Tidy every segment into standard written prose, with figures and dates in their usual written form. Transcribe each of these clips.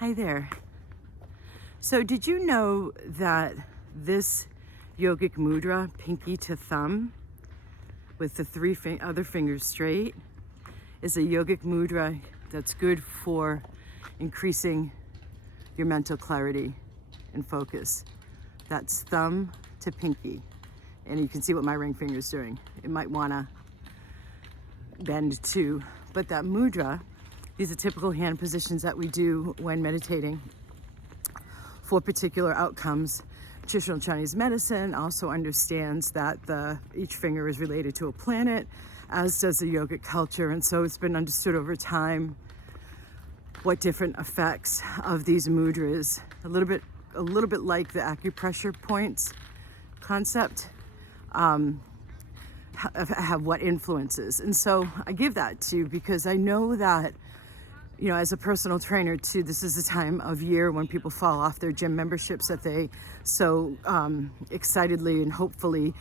Hi there. So did you know that this yogic mudra, pinky to thumb, with the three other fingers straight, is a yogic mudra that's good for increasing your mental clarity and focus. That's thumb to pinky. And you can see what my ring finger is doing. It might wanna bend too. But that mudra, these are typical hand positions that we do when meditating for particular outcomes. Traditional Chinese medicine also understands that each finger is related to a planet, as does the yogic culture. And so it's been understood over time what different effects of these mudras, a little bit like the acupressure points concept, have what influences. And so I give that to you because I know that, you know, as a personal trainer too, this is the time of year when people fall off their gym memberships that they so excitedly and hopefully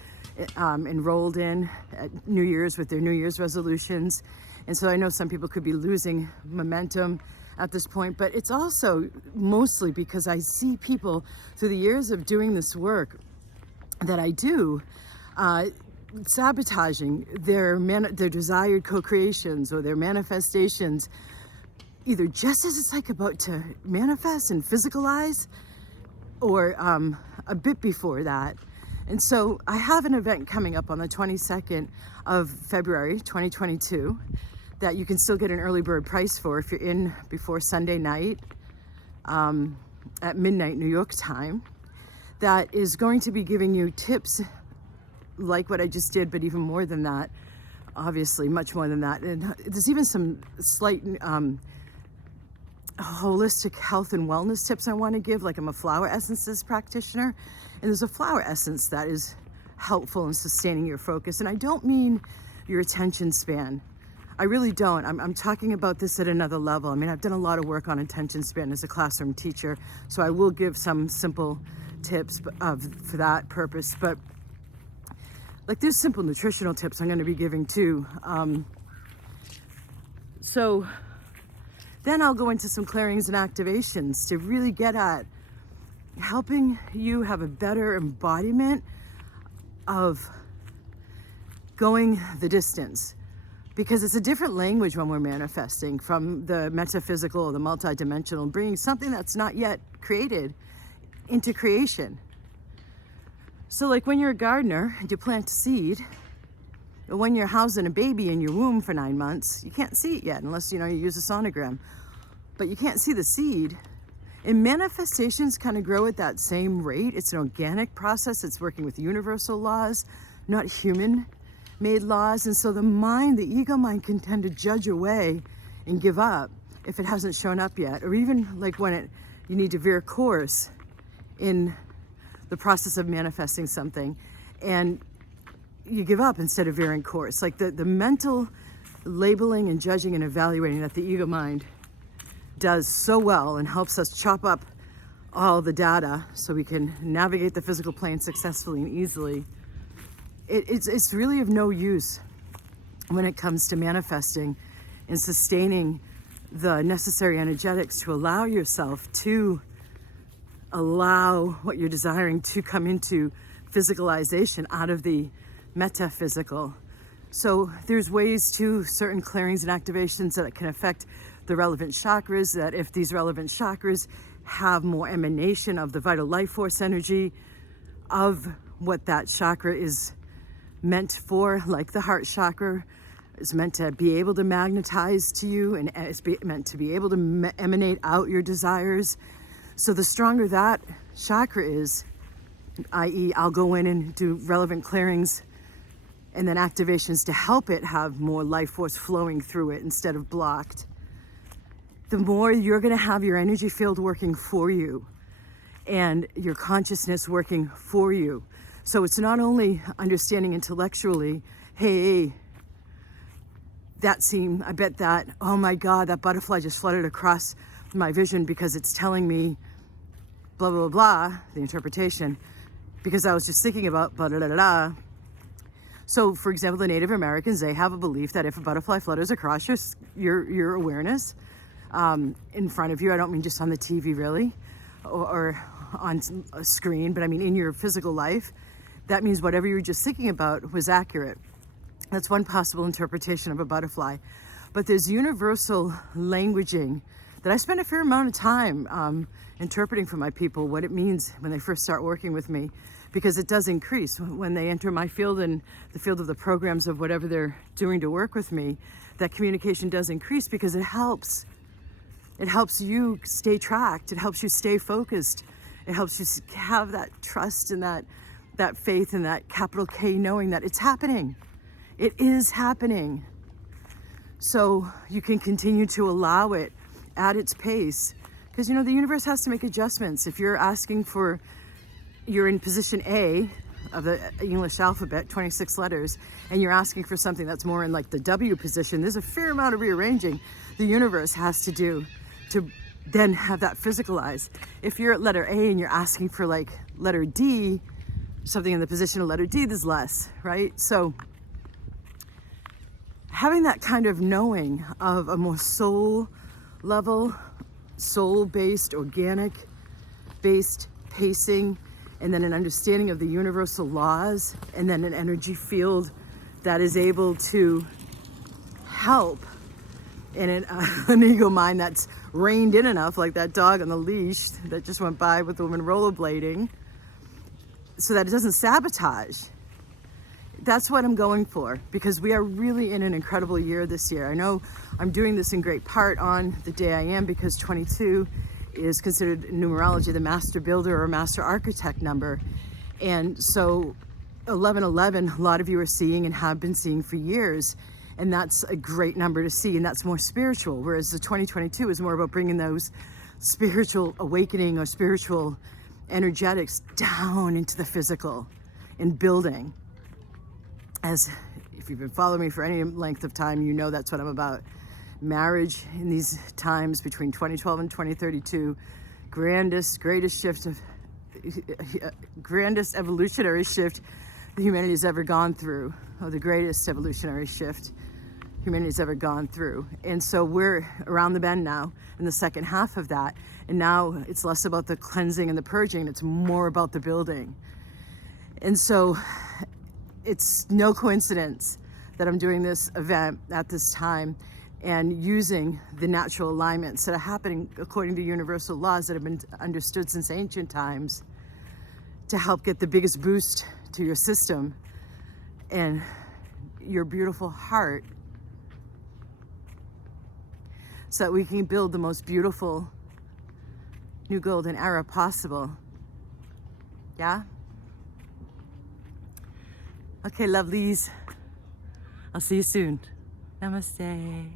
enrolled in at New Year's with their New Year's resolutions. And so I know some people could be losing momentum at this point, but it's also mostly because I see people through the years of doing this work that I do, sabotaging their desired co-creations or their manifestations, either just as it's like about to manifest and physicalize, or a bit before that. And so I have an event coming up on the 22nd of February 2022 that you can still get an early bird price for if you're in before Sunday night at midnight New York time, that is going to be giving you tips like what I just did, but even more than that, obviously much more than that. And there's even some slight holistic health and wellness tips I want to give. Like, I'm a flower essences practitioner, and there's a flower essence that is helpful in sustaining your focus. And I don't mean your attention span. I really don't. I'm talking about this at another level. I mean, I've done a lot of work on attention span as a classroom teacher, so I will give some simple tips for that purpose. But like, there's simple nutritional tips I'm going to be giving too. So then I'll go into some clearings and activations to really get at helping you have a better embodiment of going the distance. Because it's a different language when we're manifesting from the metaphysical or the multidimensional, bringing something that's not yet created into creation. So like when you're a gardener and you plant a seed, or when you're housing a baby in your womb for 9 months, you can't see it yet unless, you use a sonogram. But you can't see the seed. And manifestations kind of grow at that same rate. It's an organic process. It's working with universal laws, not human-made laws. And so the ego mind can tend to judge away and give up if it hasn't shown up yet. Or even like when you need to veer course in the process of manifesting something, and you give up instead of veering course. Like the mental labeling and judging and evaluating that the ego mind does so well and helps us chop up all the data so we can navigate the physical plane successfully and easily. It's really of no use when it comes to manifesting and sustaining the necessary energetics to allow yourself to allow what you're desiring to come into physicalization out of the metaphysical. So there's ways to certain clearings and activations that can affect the relevant chakras, that if these relevant chakras have more emanation of the vital life force energy of what that chakra is meant for, like the heart chakra is meant to be able to magnetize to you, and it's meant to be able to emanate out your desires. So the stronger that chakra is, i.e. I'll go in and do relevant clearings and then activations to help it have more life force flowing through it instead of blocked, the more you're going to have your energy field working for you and your consciousness working for you. So it's not only understanding intellectually, hey, I bet that, oh my God, that butterfly just fluttered across my vision because it's telling me blah, blah, blah, the interpretation, because I was just thinking about blah, blah, blah, blah. So for example, the Native Americans, they have a belief that if a butterfly flutters across your awareness, in front of you. I don't mean just on the TV really, or on a screen, but I mean in your physical life. That means whatever you were just thinking about was accurate. That's one possible interpretation of a butterfly. But there's universal languaging that I spend a fair amount of time interpreting for my people, what it means when they first start working with me, because it does increase when they enter my field and the field of the programs of whatever they're doing to work with me. That communication does increase because it helps. It helps you stay tracked. It helps you stay focused. It helps you have that trust and that faith and that capital K, knowing that it's happening. It is happening. So you can continue to allow it at its pace, because the universe has to make adjustments. If you're asking for, you're in position A of the English alphabet, 26 letters, and you're asking for something that's more in like the W position, there's a fair amount of rearranging the universe has to do to then have that physicalized. If you're at letter A and you're asking for like letter D, something in the position of letter D, there's less, right? So having that kind of knowing of a more soul level, soul-based, organic-based pacing, and then an understanding of the universal laws, and then an energy field that is able to help, and an ego mind that's reined in enough, like that dog on the leash that just went by with the woman rollerblading, so that it doesn't sabotage. That's what I'm going for, because we are really in an incredible year this year. I know I'm doing this in great part on the day I am, because 22 is considered in numerology the master builder or master architect number. And so 1111, a lot of you are seeing and have been seeing for years. And that's a great number to see, and that's more spiritual. Whereas the 2022 is more about bringing those spiritual awakening or spiritual energetics down into the physical and building. As if you've been following me for any length of time, you know that's what I'm about. Marriage in these times between 2012 and 2032, greatest shift of grandest evolutionary shift the humanity has ever gone through, or the greatest evolutionary shift humanity's ever gone through. And so we're around the bend now in the second half of that. And now it's less about the cleansing and the purging, it's more about the building. And so it's no coincidence that I'm doing this event at this time and using the natural alignments that are happening according to universal laws that have been understood since ancient times to help get the biggest boost to your system and your beautiful heart, so that we can build the most beautiful new golden era possible. Yeah? Okay, lovelies. I'll see you soon. Namaste.